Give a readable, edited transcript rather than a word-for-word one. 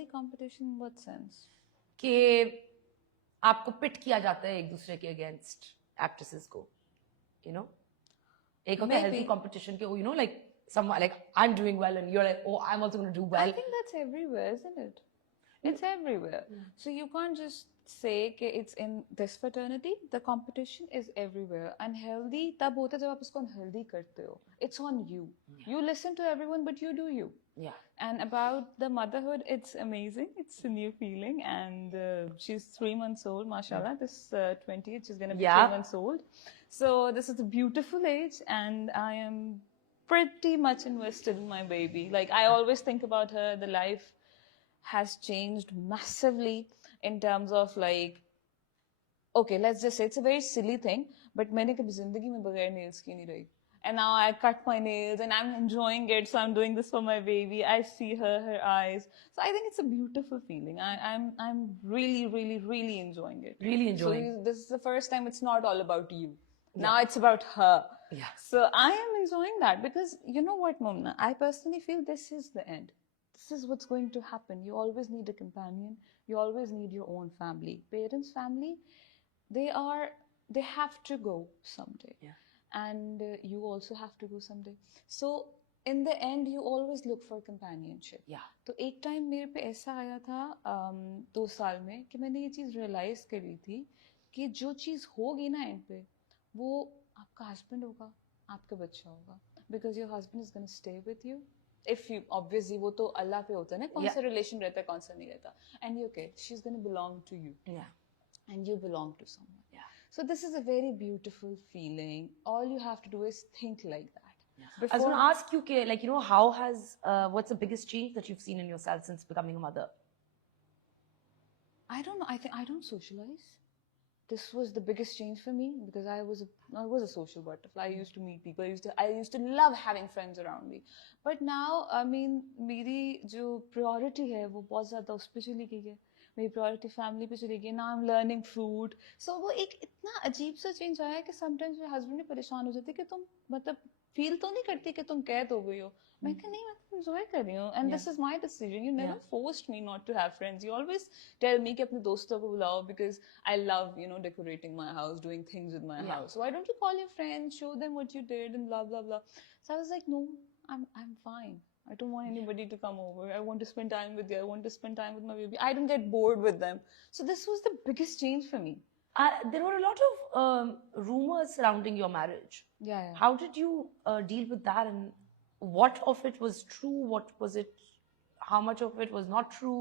healthy competition in what sense? कि आपको पिट किया जाता है एक दूसरे के अगेंस्ट एक्ट्रेसेस को, you know? एक होता है healthy competition के, you know, like someone like I'm doing well and you're like, oh, I'm also going to do well. I think that's everywhere, isn't it? It's everywhere. So you can't just say that it's in this fraternity. The competition is everywhere. Unhealthy तब होता है जब आप उसको unhealthy करते हो. It's on you. You listen to everyone, but you do you. Yeah. And about the motherhood, it's amazing. It's a new feeling, and she's 3 months old. Mashallah, this 20th she's gonna be 3 months old. So this is a beautiful age, and I am pretty much invested in my baby. Like I always think about her. The life has changed massively in terms of like, okay, let's just say it's a very silly thing, but मैंने कभी जिंदगी में बगैर nails की नहीं रही. And now I cut my nails and I'm enjoying it. So I'm doing this for my baby. I see her eyes. So I think it's a beautiful feeling. I'm really, really, really enjoying it. Really enjoying. So this is the first time it's not all about you. Now it's about her. Yeah. So I am enjoying that because you know what, Momna? I personally feel this is the end. This is what's going to happen. You always need a companion. You always need your own family. Parents' family, they have to go someday. Yeah. And you also have to go someday. So in the end, you always look for companionship. Yeah. तो एक time मेरे पे ऐसा आया था 2 साल में कि मैंने ये चीज़ रियलाइज करी थी कि जो चीज़ होगी ना एंड पे वो आपका हस्बैंड होगा, आपका बच्चा होगा, because your husband is going to stay with you. If you obviously वो तो अल्लाह पे होता है ना कौन सा रिलेशन रहता है कौन सा नहीं रहता. And your kid, she's going to belong to you. Yeah. And you belong to someone. Yeah. So this is a very beautiful feeling. All you have to do is think like that. Yeah. I was going to ask you, like, you know, how has, what's the biggest change that you've seen in yourself since becoming a mother? I don't know. I think I don't socialize. This was the biggest change for me because I was a social butterfly. I used to meet people. I used to love having friends around me. But now, I mean, मेरी जो priority है वो बहुत ज़्यादा उस पे चली गई है. मेरी प्रायोरिटी फैमिली पे चली गई. Now I'm learning food. So वो एक इतना अजीब सा चेंज आया कि sometimes मेरे हस्बैंड भी परेशान हो जाते कि तुम मतलब फील तो नहीं करती कि तुम कैद हो गई हो. मैं कहा नहीं, मैं तो एंजॉय कर रही हूँ. And this is my decision. You never forced me not to have friends. You always tell me कि अपने दोस्तों को बुलाओ because I love, you know, decorating my house, doing things with my house. So why don't you call your friends, show them what you did and blah blah blah. So I was like, no, I'm fine. I don't want anybody to come over. I want to spend time with you. I want to spend time with my baby. I don't get bored with them. So this was the biggest change for me. There were a lot of rumors surrounding your marriage. Yeah. How did you deal with that, and what of it was true? What was it? How much of it was not true?